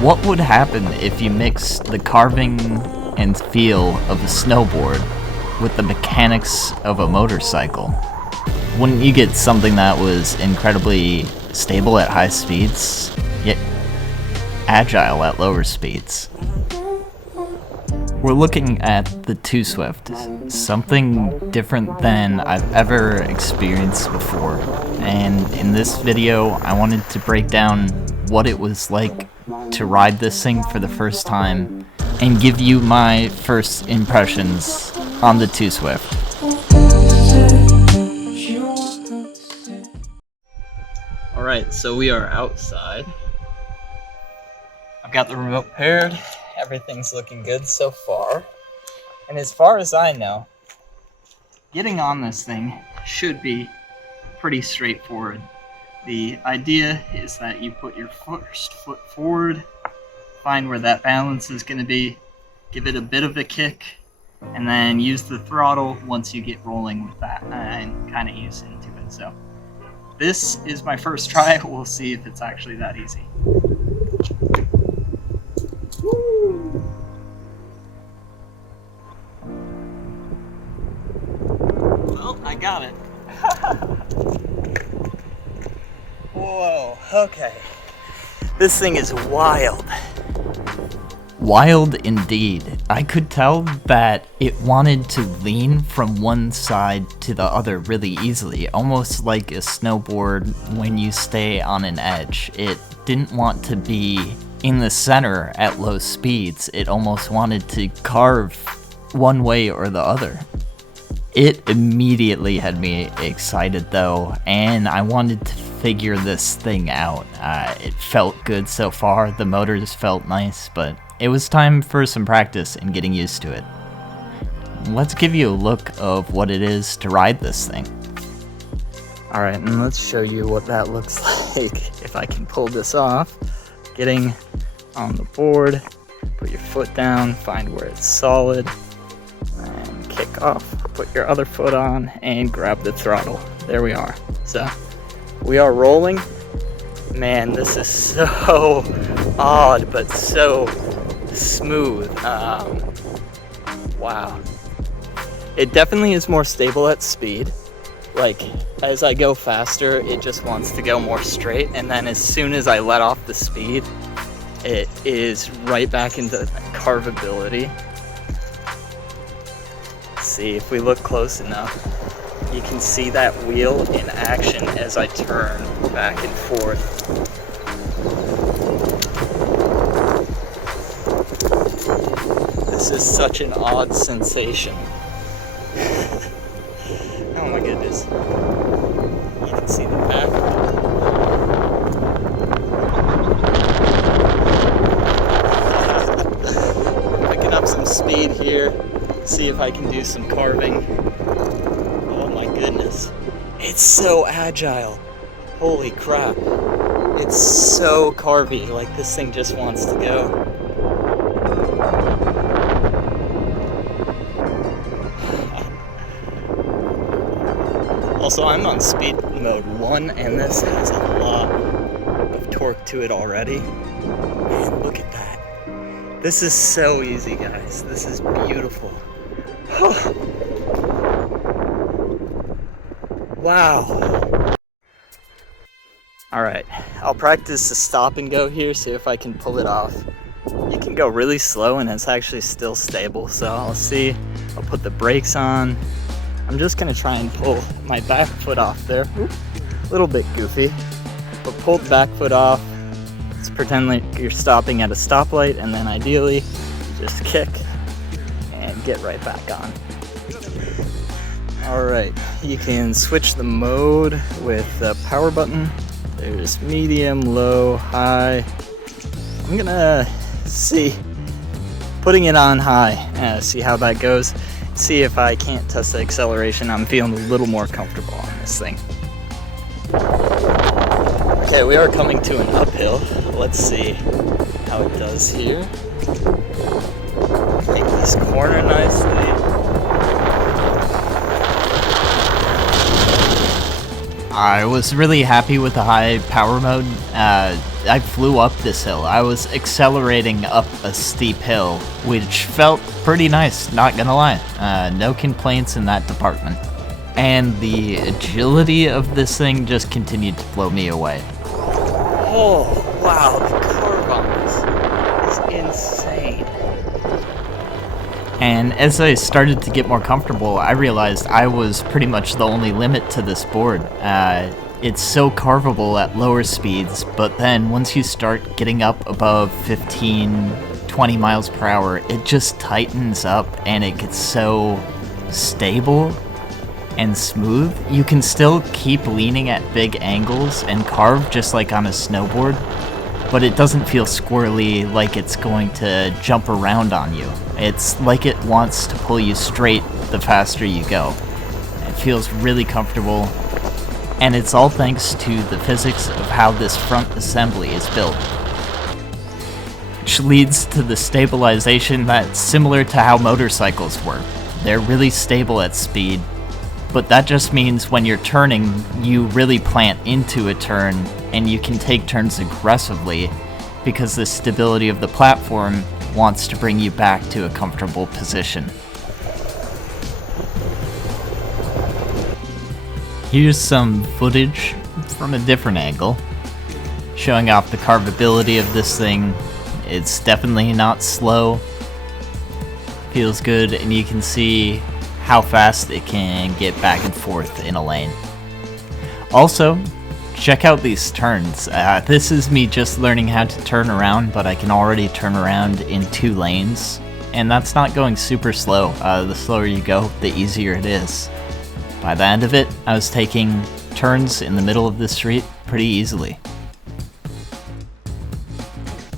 What would happen if you mixed the carving and feel of a snowboard with the mechanics of a motorcycle? Wouldn't you get something that was incredibly stable at high speeds, yet agile at lower speeds? We're looking at the 2Swift, something different than I've ever experienced before, and in this video I wanted to break down what it was like to ride this thing for the first time and give you my first impressions on the 2Swift. Alright, so we are outside. I've got the remote paired. Everything's looking good so far. And as far as I know, getting on this thing should be pretty straightforward. The idea is that you put your first foot forward, find where that balance is going to be, give it a bit of a kick, and then use the throttle once you get rolling with that and kind of ease into it. So this is my first try. We'll see if it's actually that easy. Well, I got it. Whoa, okay. This thing is wild. Wild indeed. I could tell that it wanted to lean from one side to the other really easily, almost like a snowboard when you stay on an edge. It didn't want to be in the center at low speeds. It almost wanted to carve one way or the other. It immediately had me excited though, and I wanted to figure this thing out. It felt good so far, the motors felt nice, but it was time for some practice and getting used to it. Let's give you a look of what it is to ride this thing. Alright, and let's show you what that looks like if I can pull this off. Getting on the board, put your foot down, find where it's solid, and kick off. Put your other foot on and grab the throttle. There we are. So we are rolling. Man, this is so odd but so smooth. Wow. It definitely is more stable at speed. Like as I go faster, it just wants to go more straight, and then as soon as I let off the speed, it is right back into carvability. See, if we look close enough, you can see that wheel in action as I turn back and forth. This is such an odd sensation. Oh my goodness. You can see the back. Picking up some speed here. See if I can do some carving. Oh my goodness. It's so agile. Holy crap. It's so carvy. Like this thing just wants to go. Also, I'm on speed mode 1 and this has a lot of torque to it already. Man, look at that. This is so easy, guys. This is beautiful. Wow. Alright, I'll practice the stop and go here, see if I can pull it off. You can go really slow and it's actually still stable, so I'll see. I'll put the brakes on. I'm just gonna try and pull my back foot off there. A little bit goofy, but pull the back foot off. Let's pretend like you're stopping at a stoplight, and then ideally, just kick and get right back on. Alright, you can switch the mode with the power button. There's medium, low, high. I'm gonna see, putting it on high, see how that goes. See if I can't test the acceleration. I'm feeling a little more comfortable on this thing. Okay, we are coming to an uphill. Let's see how it does here. Take this corner nicely. I was really happy with the high power mode. I flew up this hill. I was accelerating up a steep hill, which felt pretty nice, not gonna lie. No complaints in that department. And the agility of this thing just continued to blow me away. Oh, wow, the curve on this is insane. And as I started to get more comfortable, I realized I was pretty much the only limit to this board. It's so carvable at lower speeds, but then once you start getting up above 15, 20 miles per hour, it just tightens up and it gets so stable and smooth. You can still keep leaning at big angles and carve just like on a snowboard, but it doesn't feel squirrely like it's going to jump around on you. It's like it wants to pull you straight the faster you go. It feels really comfortable, and it's all thanks to the physics of how this front assembly is built, which leads to the stabilization that's similar to how motorcycles work. They're really stable at speed, but that just means when you're turning, you really plant into a turn, and you can take turns aggressively because the stability of the platform wants to bring you back to a comfortable position. Here's some footage from a different angle, showing off the carvability of this thing. It's definitely not slow, feels good, and you can see how fast it can get back and forth in a lane. Also, check out these turns. This is me just learning how to turn around, but I can already turn around in 2 lanes, and that's not going super slow. The slower you go, the easier it is. By the end of it, I was taking turns in the middle of the street pretty easily.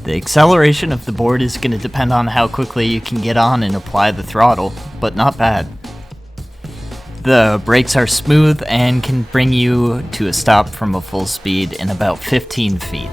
The acceleration of the board is going to depend on how quickly you can get on and apply the throttle, but not bad. The brakes are smooth and can bring you to a stop from a full speed in about 15 feet.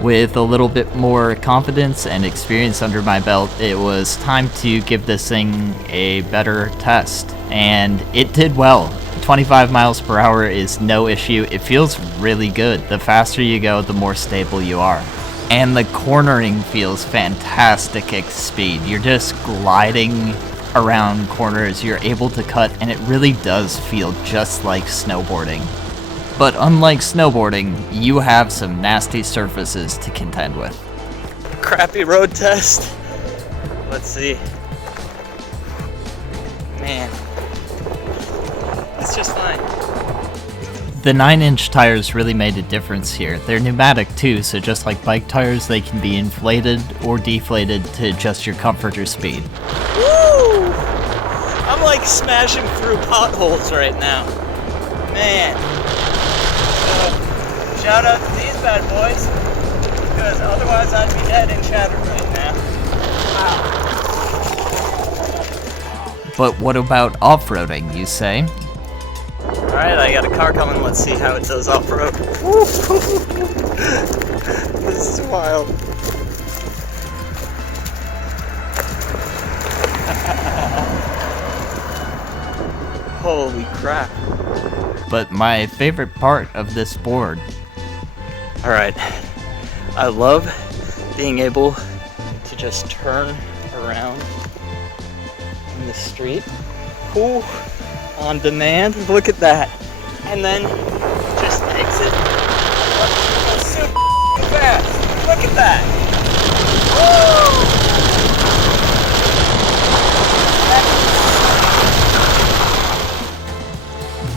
With a little bit more confidence and experience under my belt, it was time to give this thing a better test, and it did well. 25 miles per hour is no issue. It feels really good. The faster you go, the more stable you are. And the cornering feels fantastic at speed. You're just gliding around corners, you're able to cut, and it really does feel just like snowboarding. But unlike snowboarding, you have some nasty surfaces to contend with. Crappy road test. Let's see. Man, it's just fine. The 9-inch tires really made a difference here. They're pneumatic too, so just like bike tires, they can be inflated or deflated to adjust your comfort or speed. Woo! I'm like smashing through potholes right now. Man. So, shout out to these bad boys, because otherwise I'd be dead and shattered right now. Wow. But what about off-roading, you say? Alright, I got a car coming. Let's see how it does off-road. This is wild. Holy crap. But my favorite part of this board. Alright, I love being able to just turn around in the street. Ooh. On demand, look at that. And then just exit. Super fast. Look at that.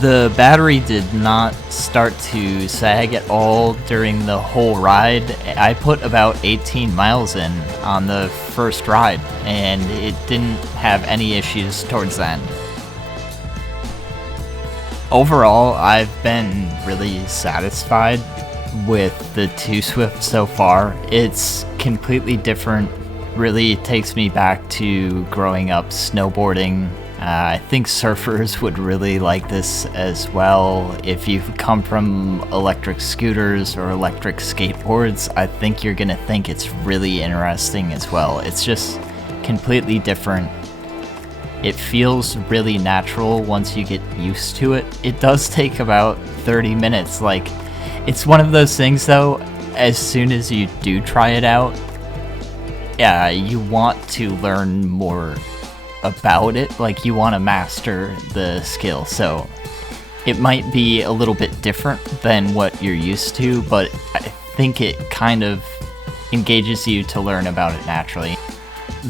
Woo! The battery did not start to sag at all during the whole ride. I put about 18 miles in on the first ride, and it didn't have any issues towards the end. Overall, I've been really satisfied with the 2Swift so far. It's completely different, really takes me back to growing up snowboarding. I think surfers would really like this as well. If you've come from electric scooters or electric skateboards, I think you're gonna think it's really interesting as well. It's just completely different. It feels really natural once you get used to it. It does take about 30 minutes. Like, it's one of those things though, as soon as you do try it out, yeah, you want to learn more about it. Like, you want to master the skill. So it might be a little bit different than what you're used to, but I think it kind of engages you to learn about it naturally.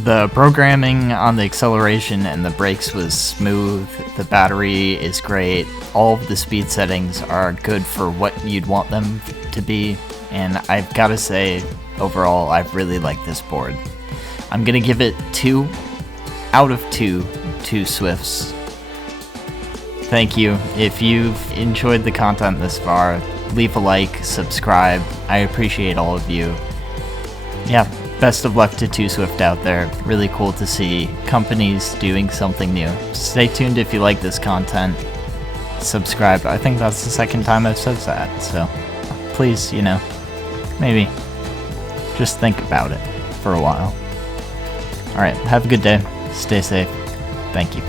The programming on the acceleration and the brakes was smooth, the battery is great, all of the speed settings are good for what you'd want them to be, and I've gotta say, overall, I really like this board. I'm gonna give it 2 out of 2 Swifts. Thank you. If you've enjoyed the content this far, leave a like, subscribe. I appreciate all of you. Yeah, best of luck to 2Swift out there. Really cool to see companies doing something new. Stay tuned if you like this content. Subscribe. I think that's the second time I've said that, so please, maybe just think about it for a while. Alright, have a good day. Stay safe. Thank you.